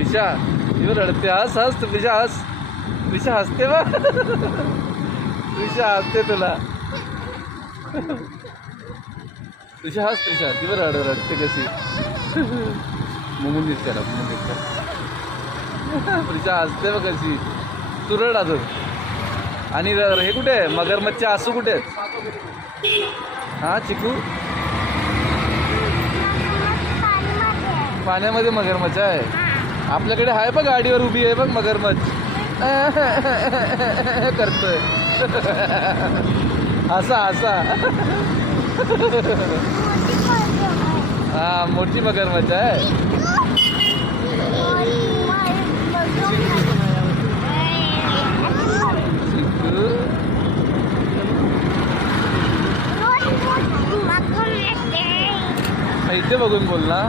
त्रिशा येऊ रडते. हस हस त्रिशा हस. त्रिशा हसते बा. त्रिशा हसते तुला. त्रिशा हस. त्रिशा ती रडते कशी. मुंगून दिसते ना मुंगून दिसते. त्रिशा हसते बघ कशी. तू रड अजून. आणि हे कुठे आहे मगरमच्छ आसू कुठे आहेत? हा चिकू पाण्यामध्ये मगरमच्छ आहे. आपल्याकडे आहे बघ गाडीवर उभी आहे बघ मगरमच्छ. करतोय असा असा. हा मोठी मगरमच्छ आहे. इथे बघून बोल ना.